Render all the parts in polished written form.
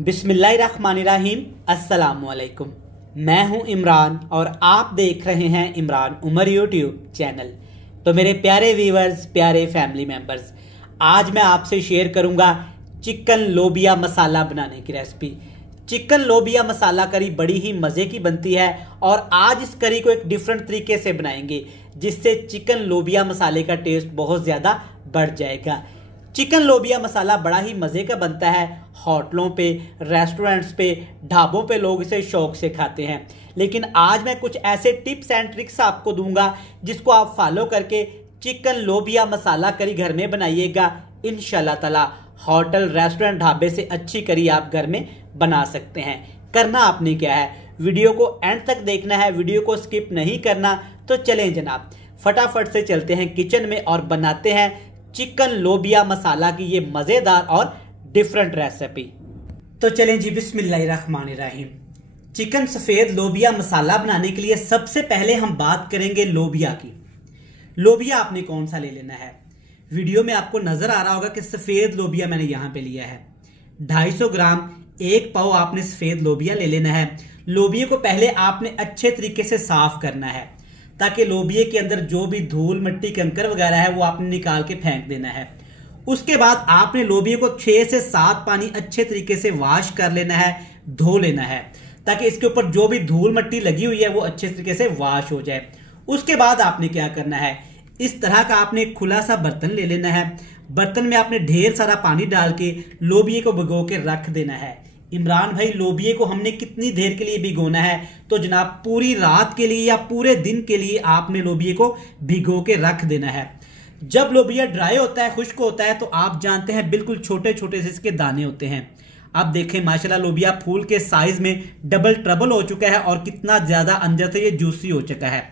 बिस्मिल्लाहिर्रहमानिर्रहीम। अस्सलामुअलैकुम। मैं हूं इमरान और आप देख रहे हैं इमरान उमर यूट्यूब चैनल। तो मेरे प्यारे व्यूअर्स, प्यारे फैमिली मेंबर्स, आज मैं आपसे शेयर करूंगा चिकन लोबिया मसाला बनाने की रेसिपी। चिकन लोबिया मसाला करी बड़ी ही मज़े की बनती है और आज इस करी को एक डिफरेंट तरीके से बनाएंगे जिससे चिकन लोबिया मसाले का टेस्ट बहुत ज़्यादा बढ़ जाएगा। चिकन लोबिया मसाला बड़ा ही मज़े का बनता है। होटलों पे, रेस्टोरेंट्स पे, ढाबों पे लोग इसे शौक से खाते हैं। लेकिन आज मैं कुछ ऐसे टिप्स एंड ट्रिक्स आपको दूंगा जिसको आप फॉलो करके चिकन लोबिया मसाला करी घर में बनाइएगा। इंशाल्लाह ताला होटल, रेस्टोरेंट, ढाबे से अच्छी करी आप घर में बना सकते हैं। करना आपने क्या है, वीडियो को एंड तक देखना है, वीडियो को स्किप नहीं करना। तो चलें जनाब, फटाफट से चलते हैं किचन में और बनाते हैं चिकन लोबिया मसाला की ये मज़ेदार और डिफरेंट रेसिपी। तो चलें जी, बिस्मिल्लाहिर्रहमानिर्रहीम। चिकन सफ़ेद लोबिया मसाला बनाने के लिए सबसे पहले हम बात करेंगे लोबिया की। लोबिया आपने कौन सा ले लेना है, वीडियो में आपको नज़र आ रहा होगा कि सफ़ेद लोबिया मैंने यहाँ पे लिया है। 250 ग्राम, 1 पाव आपने सफ़ेद लोबिया ले लेना है। लोबिया को पहले आपने अच्छे तरीके से साफ करना है ताकि लोबिये के अंदर जो भी धूल, मिट्टी, कंकर वगैरह है वो आपने निकाल के फेंक देना है। उसके बाद आपने लोबिये को 6 से 7 पानी अच्छे तरीके से वॉश कर लेना है, धो लेना है ताकि इसके ऊपर जो भी धूल मिट्टी लगी हुई है वो अच्छे तरीके से वॉश हो जाए। उसके बाद आपने क्या करना है, इस तरह का आपने एक खुला सा बर्तन ले लेना है। बर्तन में आपने ढेर सारा पानी डाल के लोबिये को भिगो के रख देना है। इमरान भाई, लोबिये को हमने कितनी देर के लिए भिगोना है? तो जनाब पूरी रात के लिए या पूरे दिन के लिए आपने लोबिये को भिगो के रख देना है। जब लोबिया ड्राई होता है, खुश्क होता है, तो आप जानते हैं बिल्कुल छोटे छोटे से इसके दाने होते हैं। अब देखें माशाल्लाह लोबिया फूल के साइज में डबल ट्रबल हो चुका है और कितना ज्यादा अंदर से ये जूसी हो चुका है।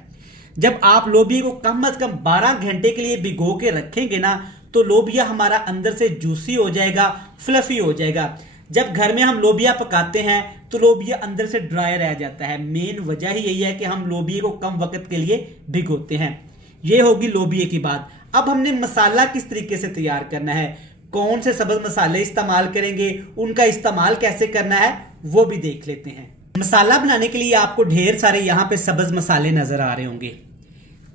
जब आप लोबिया को कम से कम 12 घंटे के लिए भिगो के रखेंगे ना तो लोबिया हमारा अंदर से जूसी हो जाएगा, फ्लफी हो जाएगा। जब घर में हम लोबिया पकाते हैं तो लोबिया अंदर से ड्राई रह जाता है। मेन वजह ही यही है कि हम लोबिया को कम वक्त के लिए भिगोते हैं। ये होगी लोबिया की बात। अब हमने मसाला किस तरीके से तैयार करना है, कौन से सब्ज मसाले इस्तेमाल करेंगे, उनका इस्तेमाल कैसे करना है वो भी देख लेते हैं। मसाला बनाने के लिए आपको ढेर सारे यहाँ पे सब्ज मसाले नजर आ रहे होंगे।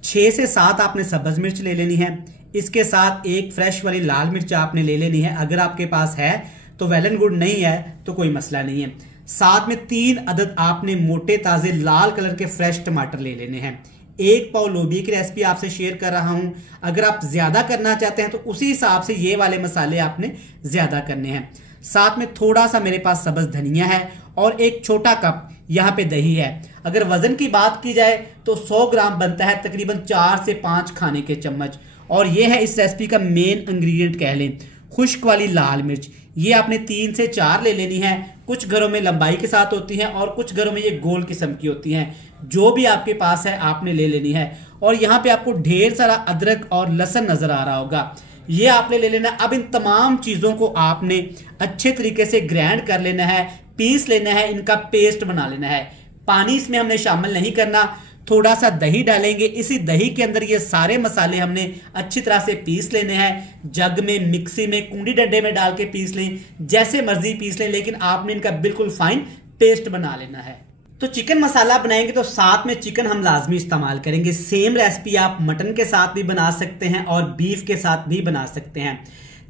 6 से 7 आपने सब्ज मिर्च ले लेनी है। इसके साथ एक फ्रेश वाली लाल मिर्च आपने ले लेनी है। अगर आपके पास है तो वेल एंड गुड, नहीं है तो कोई मसला नहीं है। साथ में 3 अदद आपने मोटे ताजे लाल कलर के फ्रेश टमाटर ले लेने हैं। 1 पाव लोबिया की रेसिपी आपसे शेयर कर रहा हूं। अगर आप ज्यादा करना चाहते हैं तो उसी हिसाब से ये वाले मसाले आपने ज्यादा करने हैं। साथ में थोड़ा सा मेरे पास सब्ज धनिया है और एक छोटा कप यहाँ पे दही है। अगर वजन की बात की जाए तो 100 ग्राम बनता है, तकरीबन 4 से 5 खाने के चम्मच। और ये है इस रेसिपी का मेन इंग्रेडिएंट कह लें, खुश्क वाली लाल मिर्च। ये आपने 3 से 4 ले लेनी है। कुछ घरों में लंबाई के साथ होती हैं और कुछ घरों में ये गोल किस्म की होती हैं। जो भी आपके पास है आपने ले लेनी है। और यहाँ पे आपको ढेर सारा अदरक और लहसुन नजर आ रहा होगा, ये आपने ले लेना। अब इन तमाम चीजों को आपने अच्छे तरीके से ग्राइंड कर लेना है, पीस लेना है, इनका पेस्ट बना लेना है। पानी इसमें हमने शामिल नहीं करना। थोड़ा सा दही डालेंगे, इसी दही के अंदर ये सारे मसाले हमने अच्छी तरह से पीस लेने हैं। जग में, मिक्सी में, कुंडी डंडे में डाल के पीस लें, जैसे मर्जी पीस लें, लेकिन आपने इनका बिल्कुल फाइन पेस्ट बना लेना है। तो चिकन मसाला बनाएंगे तो साथ में चिकन हम लाजमी इस्तेमाल करेंगे। सेम रेसिपी आप मटन के साथ भी बना सकते हैं और बीफ के साथ भी बना सकते हैं।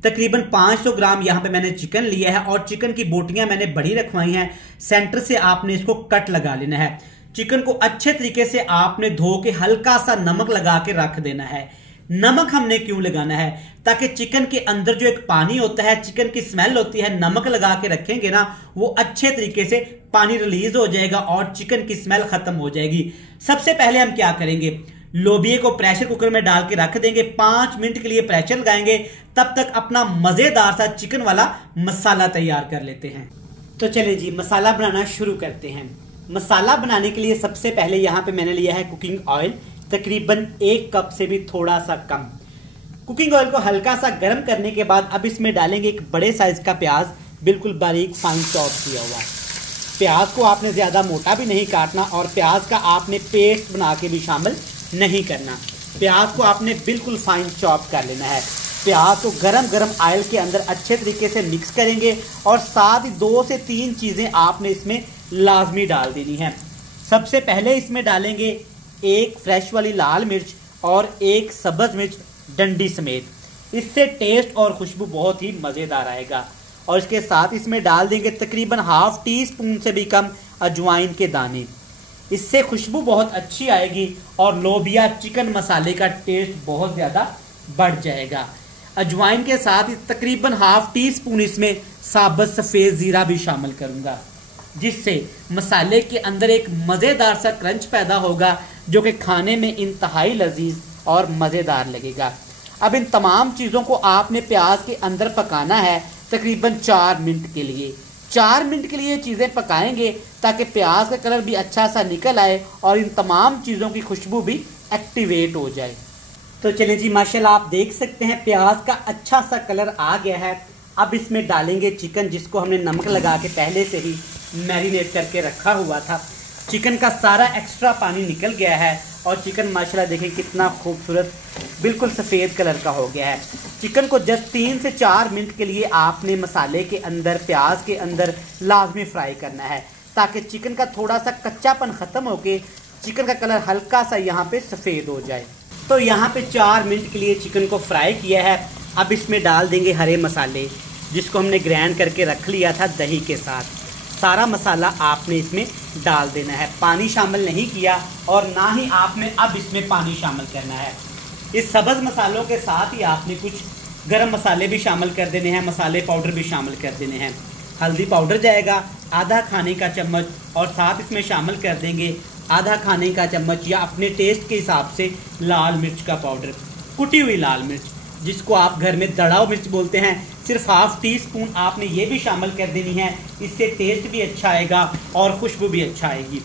तकरीबन 500 ग्राम यहाँ पे मैंने चिकन लिया है और चिकन की बोटियां मैंने बड़ी रखवाई हैं। सेंटर से आपने इसको कट लगा लेना है। चिकन को अच्छे तरीके से आपने धो के हल्का सा नमक लगा के रख देना है। नमक हमने क्यों लगाना है, ताकि चिकन के अंदर जो एक पानी होता है, चिकन की स्मेल होती है, नमक लगा के रखेंगे ना वो अच्छे तरीके से पानी रिलीज हो जाएगा और चिकन की स्मेल खत्म हो जाएगी। सबसे पहले हम क्या करेंगे, लोबिये को प्रेशर कुकर में डाल के रख देंगे। 5 मिनट के लिए प्रेशर लगाएंगे। तब तक अपना मजेदार सा चिकन वाला मसाला तैयार कर लेते हैं। तो चलिए जी, मसाला बनाना शुरू करते हैं। मसाला बनाने के लिए सबसे पहले यहाँ पे मैंने लिया है कुकिंग ऑयल, तकरीबन 1 कप से भी थोड़ा सा कम। कुकिंग ऑयल को हल्का सा गर्म करने के बाद अब इसमें डालेंगे एक बड़े साइज का प्याज, बिल्कुल बारीक फाइन चॉप किया हुआ। प्याज को आपने ज्यादा मोटा भी नहीं काटना और प्याज का आपने पेस्ट बना के भी शामिल नहीं करना। प्याज को आपने बिल्कुल फाइन चॉप कर लेना है। प्याज को गरम गरम ऑयल के अंदर अच्छे तरीके से मिक्स करेंगे और साथ ही 2 से 3 चीज़ें आपने इसमें लाजमी डाल देनी है। सबसे पहले इसमें डालेंगे 1 फ्रेश वाली लाल मिर्च और 1 सब्ज़ मिर्च डंडी समेत। इससे टेस्ट और खुशबू बहुत ही मज़ेदार आएगा। और इसके साथ इसमें डाल देंगे तकरीबन ½ टीस्पून से भी कम अजवाइन के दाने। इससे खुशबू बहुत अच्छी आएगी और लोबिया चिकन मसाले का टेस्ट बहुत ज़्यादा बढ़ जाएगा। अजवाइन के साथ तकरीबन ½ टीस्पून इसमें साबुत सफ़ेद ज़ीरा भी शामिल करूँगा, जिससे मसाले के अंदर एक मज़ेदार सा क्रंच पैदा होगा जो कि खाने में इंतहाई लजीज और मज़ेदार लगेगा। अब इन तमाम चीज़ों को आपने प्याज के अंदर पकाना है तकरीबन 4 मिनट के लिए। 4 मिनट के लिए ये चीज़ें पकाएंगे ताकि प्याज का कलर भी अच्छा सा निकल आए और इन तमाम चीज़ों की खुशबू भी एक्टिवेट हो जाए। तो चलें जी, माशाल्लाह आप देख सकते हैं प्याज का अच्छा सा कलर आ गया है। अब इसमें डालेंगे चिकन, जिसको हमने नमक लगा के पहले से ही मैरिनेट करके रखा हुआ था। चिकन का सारा एक्स्ट्रा पानी निकल गया है और चिकन माशाल्लाह देखें कितना खूबसूरत बिल्कुल सफ़ेद कलर का हो गया है। चिकन को जस्ट 3 से 4 मिनट के लिए आपने मसाले के अंदर, प्याज के अंदर लाजमी फ्राई करना है ताकि चिकन का थोड़ा सा कच्चापन ख़त्म होके चिकन का कलर हल्का सा यहाँ पे सफ़ेद हो जाए। तो यहाँ पे 4 मिनट के लिए चिकन को फ्राई किया है। अब इसमें डाल देंगे हरे मसाले, जिसको हमने ग्राइंड करके रख लिया था दही के साथ। सारा मसाला आपने इसमें डाल देना है, पानी शामिल नहीं किया और ना ही आपने अब इसमें पानी शामिल करना है। इस सब्ज़ मसालों के साथ ही आपने कुछ गरम मसाले भी शामिल कर देने हैं, मसाले पाउडर भी शामिल कर देने हैं। हल्दी पाउडर जाएगा आधा खाने का चम्मच और साथ इसमें शामिल कर देंगे आधा खाने का चम्मच या अपने टेस्ट के हिसाब से लाल मिर्च का पाउडर, कुटी हुई लाल मिर्च, जिसको आप घर में दड़ाव मिर्च बोलते हैं। सिर्फ ½ टीस्पून आपने ये भी शामिल कर देनी है। इससे टेस्ट भी अच्छा आएगा और खुशबू भी अच्छा आएगी।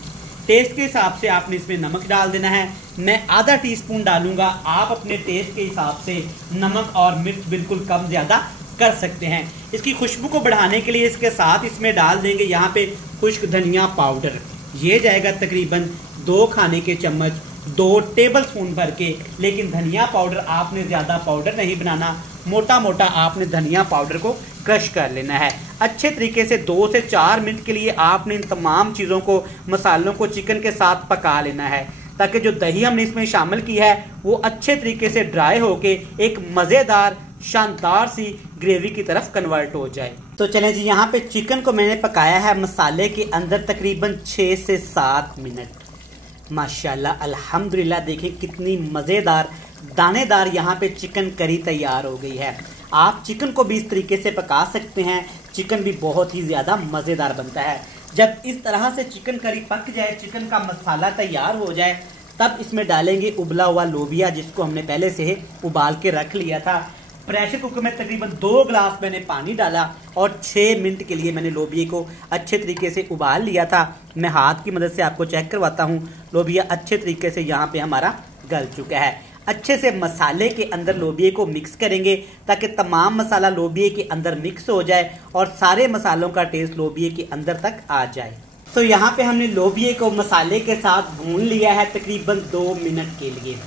टेस्ट के हिसाब से आपने इसमें नमक डाल देना है। मैं आधा टीस्पून डालूंगा, आप अपने टेस्ट के हिसाब से नमक और मिर्च बिल्कुल कम ज़्यादा कर सकते हैं। इसकी खुशबू को बढ़ाने के लिए इसके साथ इसमें डाल देंगे यहाँ पे खुश्क धनिया पाउडर। ये जाएगा तकरीबन 2 खाने के चम्मच, 2 टेबल स्पून भर के। लेकिन धनिया पाउडर आपने ज़्यादा पाउडर नहीं बनाना, मोटा मोटा आपने धनिया पाउडर को क्रश कर लेना है। अच्छे तरीके से 2 से 4 मिनट के लिए आपने इन तमाम चीज़ों को, मसालों को चिकन के साथ पका लेना है ताकि जो दही हमने इसमें शामिल की है वो अच्छे तरीके से ड्राई होके एक मज़ेदार शानदार सी ग्रेवी की तरफ कन्वर्ट हो जाए। तो चलें जी, यहाँ पे चिकन को मैंने पकाया है मसाले के अंदर तकरीबन 6 से 7 मिनट। माशाल्लाह अल्हम्दुलिल्लाह, देखें कितनी मज़ेदार दानेदार यहाँ पे चिकन करी तैयार हो गई है। आप चिकन को भी इस तरीके से पका सकते हैं, चिकन भी बहुत ही ज़्यादा मज़ेदार बनता है। जब इस तरह से चिकन करी पक जाए, चिकन का मसाला तैयार हो जाए, तब इसमें डालेंगे उबला हुआ लोबिया, जिसको हमने पहले से उबाल के रख लिया था। प्रेशर कुकर में तकरीबन 2 गिलास मैंने पानी डाला और 6 मिनट के लिए मैंने लोबिया को अच्छे तरीके से उबाल लिया था। मैं हाथ की मदद से आपको चेक करवाता हूँ, लोबिया अच्छे तरीके से यहाँ पे हमारा गल चुका है। अच्छे से मसाले के अंदर लोबिया को मिक्स करेंगे ताकि तमाम मसाला लोबिया के अंदर मिक्स हो जाए और सारे मसालों का टेस्ट लोबिया के अंदर तक आ जाए। तो यहाँ पे हमने लोबिया को मसाले के साथ भून लिया है तकरीबन 2 मिनट के लिए।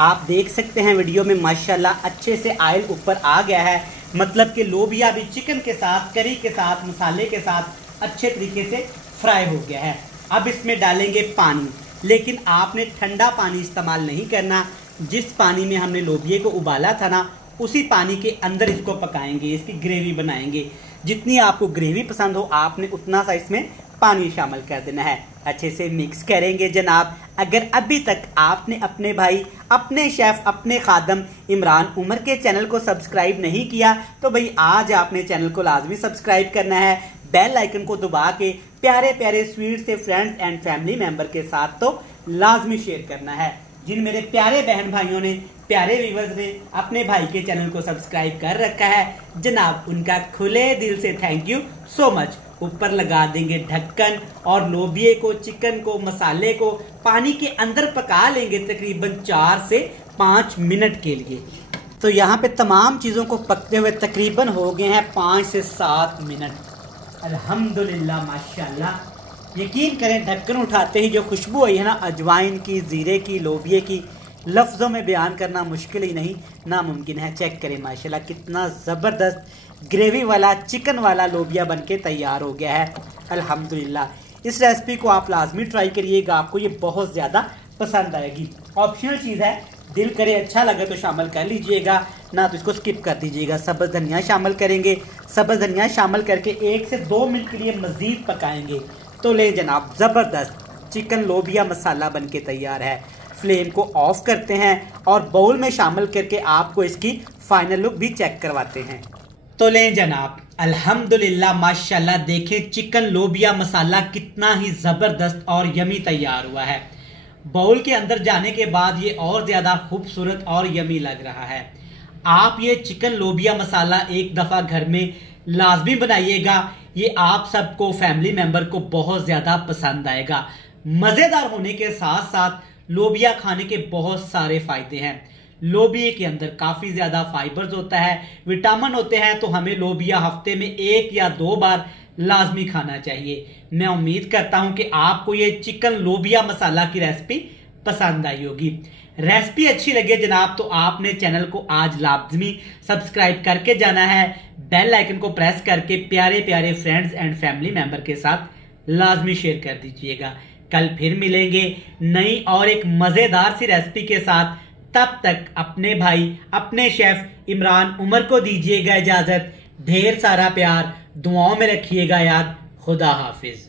आप देख सकते हैं वीडियो में माशाल्लाह अच्छे से ऑयल ऊपर आ गया है, मतलब कि लोबिया भी चिकन के साथ, करी के साथ, मसाले के साथ अच्छे तरीके से फ्राई हो गया है। अब इसमें डालेंगे पानी, लेकिन आपने ठंडा पानी इस्तेमाल नहीं करना। जिस पानी में हमने लोबिया को उबाला था ना, उसी पानी के अंदर इसको पकाएंगे, इसकी ग्रेवी बनाएंगे। जितनी आपको ग्रेवी पसंद हो आपने उतना सा इसमें पानी शामिल कर देना है। अच्छे से मिक्स करेंगे जनाब। अगर अभी तक आपने अपने भाई, अपने शेफ, अपने खादम इमरान उमर के चैनल को सब्सक्राइब नहीं किया तो भाई आज आपने चैनल को लाजमी सब्सक्राइब करना है। बेल आइकन को दबा के प्यारे प्यारे स्वीट से फ्रेंड्स एंड फैमिली मेंबर के साथ तो लाजमी शेयर करना है। जिन मेरे प्यारे बहन भाइयों ने, प्यारे व्यूअर्स ने अपने भाई के चैनल को सब्सक्राइब कर रखा है जनाब, उनका खुले दिल से थैंक यू सो मच। ऊपर लगा देंगे ढक्कन और लोबिया को, चिकन को, मसाले को पानी के अंदर पका लेंगे तकरीबन 4 से 5 मिनट के लिए। तो यहाँ पे तमाम चीज़ों को पकते हुए तकरीबन हो गए हैं 5 से 7 मिनट। अल्हम्दुलिल्लाह माशाल्लाह। यकीन करें ढक्कन उठाते ही जो खुशबू आई है ना अजवाइन की, ज़ीरे की, लोबिया की, लफ्ज़ों में बयान करना मुश्किल ही नहीं नामुमकिन है। चेक करें माशाल्लाह कितना ज़बरदस्त ग्रेवी वाला चिकन वाला लोबिया बनके तैयार हो गया है अल्हम्दुलिल्लाह। इस रेसिपी को आप लाजमी ट्राई करिएगा, आपको ये बहुत ज़्यादा पसंद आएगी। ऑप्शनल चीज़ है, दिल करे अच्छा लगे तो शामिल कर लीजिएगा, ना तो इसको स्किप कर दीजिएगा। सब्ज़ धनिया शामिल करेंगे, सब्ज़ धनिया शामिल करके 1 से 2 मिनट के लिए मज़ीद पकाएंगे तो ले जनाब ज़बरदस्त चिकन लोबिया मसाला बनके तैयार है। फ्लेम को ऑफ करते हैं और बाउल में शामिल करके आपको इसकी फाइनल लुक भी चेक करवाते हैं। तो लें जनाब अल्हम्दुलिल्लाह माशाल्लाह, देखें चिकन लोबिया मसाला कितना ही ज़बरदस्त और यमी तैयार हुआ है। बाउल के अंदर जाने के बाद ये और ज़्यादा खूबसूरत और यमी लग रहा है। आप ये चिकन लोबिया मसाला एक दफ़ा घर में लाजमी बनाइएगा, ये आप सबको फैमिली मेंबर को बहुत ज़्यादा पसंद आएगा। मज़ेदार होने के साथ साथ लोबिया खाने के बहुत सारे फ़ायदे हैं। लोबिया के अंदर काफ़ी ज़्यादा फाइबर्स होता है, विटामिन होते हैं, तो हमें लोबिया हफ्ते में 1 या 2 बार लाजमी खाना चाहिए। मैं उम्मीद करता हूं कि आपको ये चिकन लोबिया मसाला की रेसिपी पसंद आई होगी। रेसिपी अच्छी लगे जनाब तो आपने चैनल को आज लाजमी सब्सक्राइब करके जाना है, बेल आइकन को प्रेस करके प्यारे प्यारे फ्रेंड्स एंड फैमिली मेंबर के साथ लाजमी शेयर कर दीजिएगा। कल फिर मिलेंगे नई और एक मज़ेदार सी रेसिपी के साथ। तब तक अपने भाई अपने शेफ इमरान उमर को दीजिएगा इजाजत। ढेर सारा प्यार, दुआओं में रखिएगा याद। खुदा हाफिज।